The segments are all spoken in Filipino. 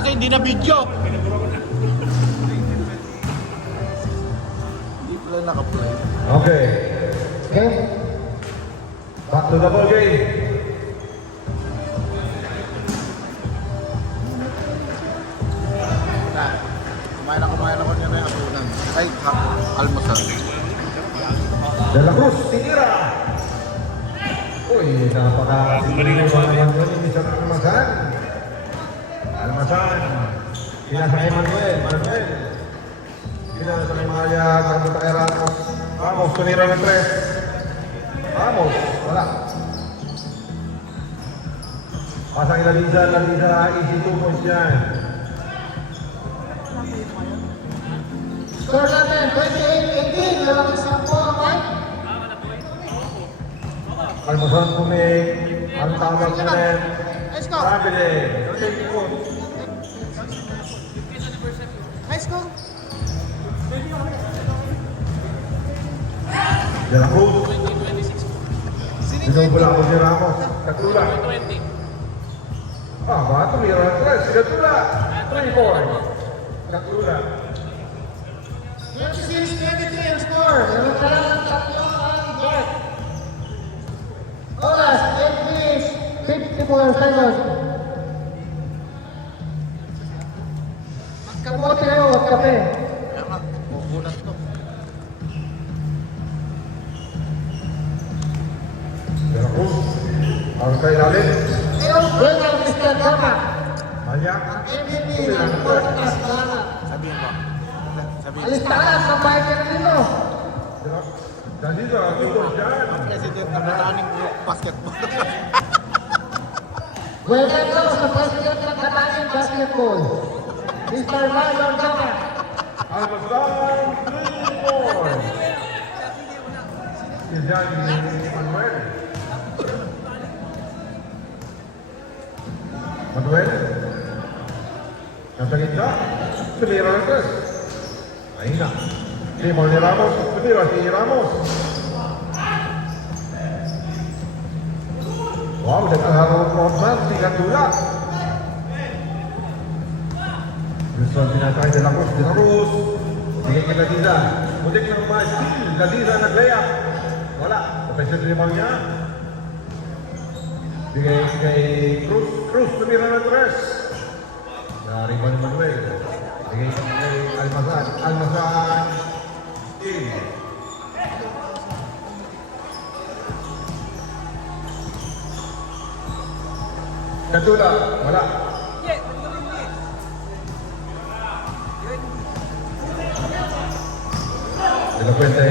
Kasi hindi na video. Hindi pala naka-play. Okay. Okay. Back to the ball game. Kumain ako niya na yung atunan. Ay, almusal. De La Cruz, tinira. Uy, napaka-siniliw naman yun yung isang Almazan. Almazan. Pinasa kay Manuel. Pinasa kay Maya. Kapunta kay Ramos. Ramos, tumira ng 3. Ramos, wala. Pasa kay Laliza, easy 2 points yan. Score natin, 28-18. Lalaki sa po, okay? Almazan pumig. Ang tawag na rin. Let's go. Rabile. Okay, good. Let's go. De La Cruz. Sinubula ako si Ramos. Katula. Ba, tumira ng 3. Si Katula. 3 points. Katula. 26-23 ang score. Meron ka lang ng tatlo ang guard. Oras, 8 minutes, 54 seconds. Magkamote kayo, at kape. Kaya nga, kukulat to. De La Cruz. Ang kay Lalit. Ngayon, buwan ang Mr. Gama. Malyak. Ang MVP ng Portas Malala. Sabihin mo. Sabihin. Alistahan ng bayan ka dito. Dali na, tutor dyan. Ang president ng Bataning Basketball. Buwan ito sa President ng Katangin Basketball. Mr. Marlon Gama. Almazan, 3 points. Si Johnny Manuel. Manuel. Nasa gitna. Tumira ng 3. Ayun na. Timor ni Ramos. Tumira si Ramos. Wow, nagkaharap mo man si Katula. Gusto ang tinatay De La Cruz. De La Cruz. Bigay kay Ladiza. Mudik ng ma-steal. Ladiza nag-layup. Wala. Kapesyon ni niya. Bigay kay Cruz. Cruz tumira ng 3. Nariba ni Manuel. Bigay kay Almazan. Almazan. In. Katula. Wala. De La Puente.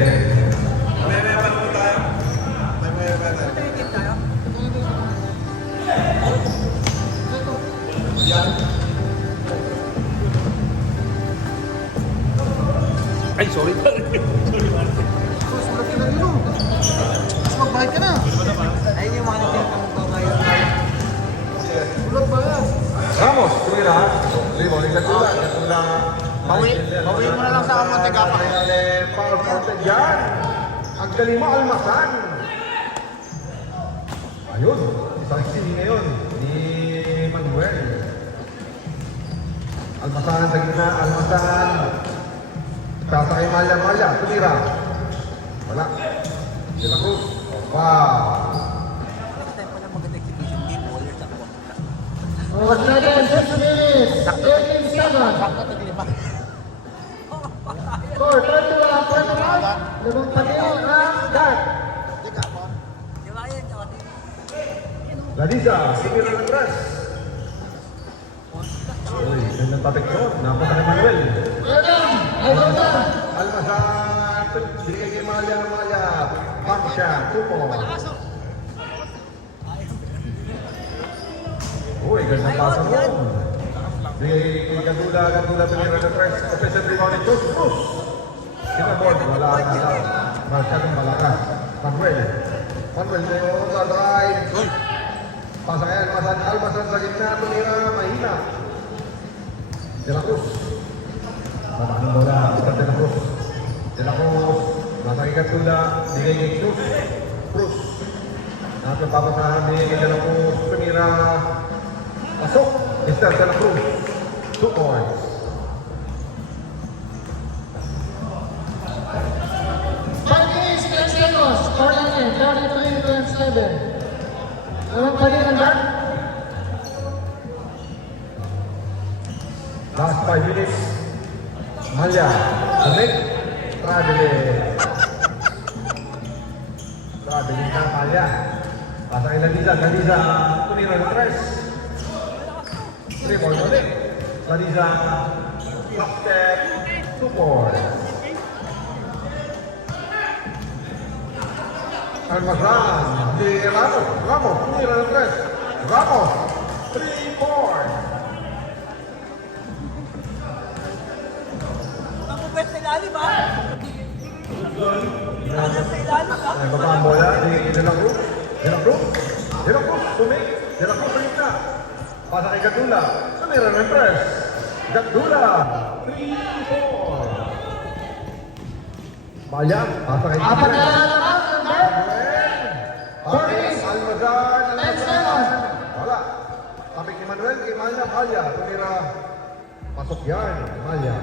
Ay, sorry. Sulat ka na dito. Mas magbayad ka na. Ayun yung mga nagtinatang pamayo. Sulat ba yan? Ramos. Tumira. Limo ni Katula. Katula. Bawiin mo na lang sa Monte Capa. Foul counted dyan. Ang galing mo, Almazan. Ayun. Isang sini ngayon ni Manuel. Almazan sa gitna. Almazan. Kasa kay Malya. Tumira. Wala. De La Cruz. Wow. Oras natin, 6 minutes, 18 seconds. Sakto taglima. Score, 21-21. Limang pagilin ang guard. Ladiza. Tumira ng 3. Uy, gandang proteksyon. Napasa kay Manuel. Ayun na. Almazan. Bigay kay Malya. Pump siya. Tupo. Uy, gandang pasa mo. Bigay kay Katula. Tumira ng 3. Offensive rebound ni Cruz. Kinaboard. Wala na lang. Masyadong malakas. Manuel sa drive. Pasa kay Almazan sa gitna. Tumira. Mahina. De La Cruz. Pataan ng bola. Bukan De La Cruz. De La Cruz. Nasa kay Katula. Bigay kay Cruz. Napapasahan ni De La Cruz. Tumira. Pasok. Mr. De La Cruz. 2 points. Chinese, 10 seconds. Score natin, 33-27. Anong kanina ba? Last 5 minutes. Malya, Sumik, Tradeling. Tradeling ka, Malya. Pasa kay Ladiza, tumira ng tres. 3 points ulit. Ladiza, top step, 2 points. Almazan, di Ramos, tumira ng tres. Ramos, 3 points. Pwede sa ilalim ba? Sa ilalim ba? Ay, baba ang bola, De La Cruz, Sumik, De La Cruz, balik na. Pasa kay Gatdula, tumira ng press. Gatdula, 3-4. Bayang, pasa kay Apat na Tigres. naman, number. Paris, Almazan. Wala. Tapik ni Manuel, kay Malya, tumira. Pasok yan, Malya.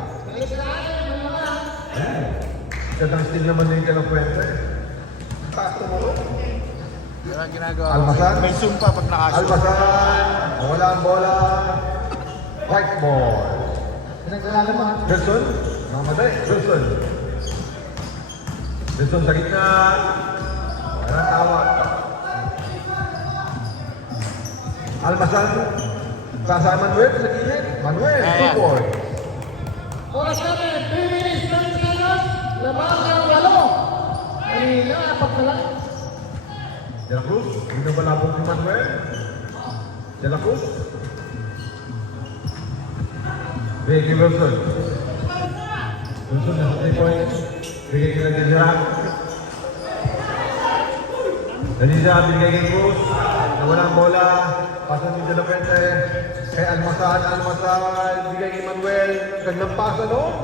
Gandang steal naman din ka ng Puente. Taas tumuro. Yan ang ginagawa. Almazan. May zoom pa pag nakashoot. Almazan, wala ang bola. White ball. Pinagdalagan mo. Wilson, mamatay. Wilson sa gitna. Parang tawag. Almazan, pasa Manuel sa gilid. Manuel, 2 points. Oras natin, 3 minutes, 30 seconds. Labas ang walo. Kanina, apat na lang. De La Cruz, hindi na balabog ni Manuel. De La Cruz. Bigay Wilson. Wilson na 3 points. Bigay kay Ladiza. Ladiza, bigay kay Cruz. Nawala ang bola. Pasa ni De La Puente. Kay Almazan. Bigay kay Manuel. Gandang pasa noon.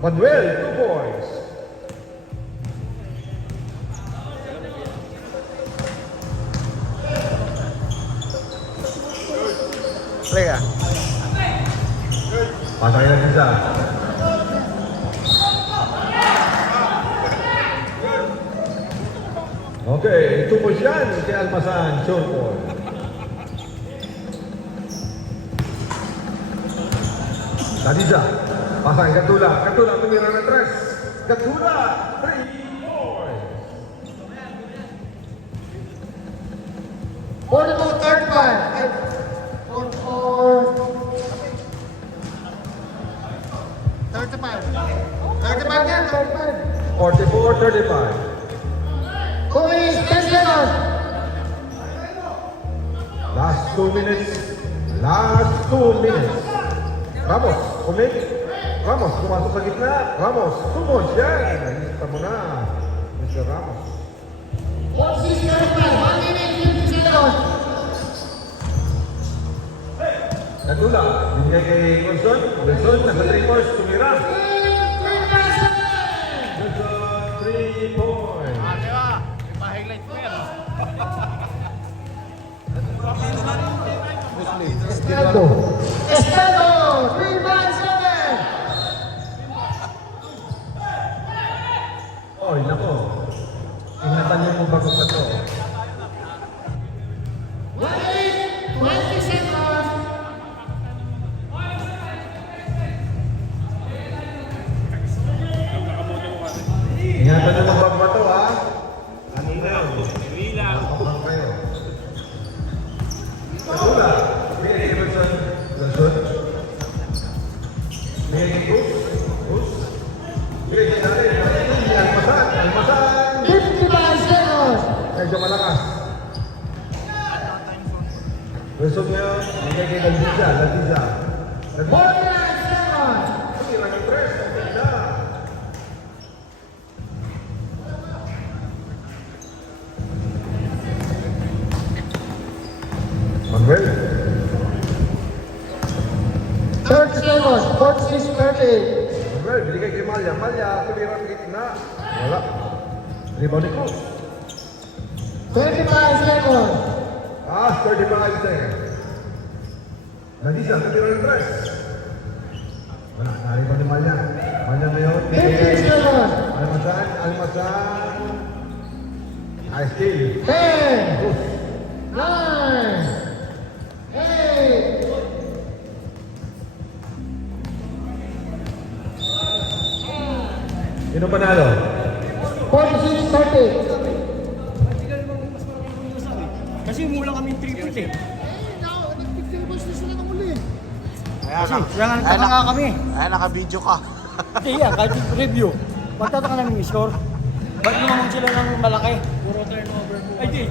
Manuel, 2 points. Play ah. Pasa kay Ladiza. Okay, 2 points yan kay Almazan. Short ball. Ladiza. Pasa kay Gatdula. Gatdula, tumira ng tres. Gatdula, 3 points. 42-35. 35 yan, 35. 44-35. Police, 10 seconds. Last 2 minutes. Ramos, kumit. Ramos, pumasok sa gitna. Ramos, tumos yan. Nakikita mo na, Mr. Ramos. 46-35. 1 minute, 50 seconds. Gatdula, binigay kay Wilson. Wilson, nasa 3 points, tumira. Wilson, 3 points. Ate ba? Ipa-highlight ko yan. Estado, 3-7. Oy, nako. Ingatan niyo mo bago pa to. 1 minute, 20 seconds. Ingatan niyo mo bago pa to, ha? Ano na yun? Kapag kayo. Gatdula, bigay kay Wilson. Wilson. Bigay kay Cruz. Bigay kay Almazan. 55 seconds. Medyo malakas. Wilson ngayon, bigay kay Ladiza. 49 seconds. Tira ng tres, okay na. Manuel. 30 seconds. 46-30. Manuel, binigay kay Malya. Tumira ng gitna. Wala. Rebound ni Cruz. 25 seconds. 35 seconds. Ladiza, tumira ng tres. Wala, nari pa ni Malya. Malya ngayon. 57. Almasan, Almasan. I still. 10, 9, 8. Sino panalo? 46-30. Kasi umulang kami 3 points eh. Kaya nga kami. Kaya naka-video ka. Hindi yan, kahit yung review. Magtataka namin yung score. Ba't naman sila ng malaki? Puro turnover po. Ay di,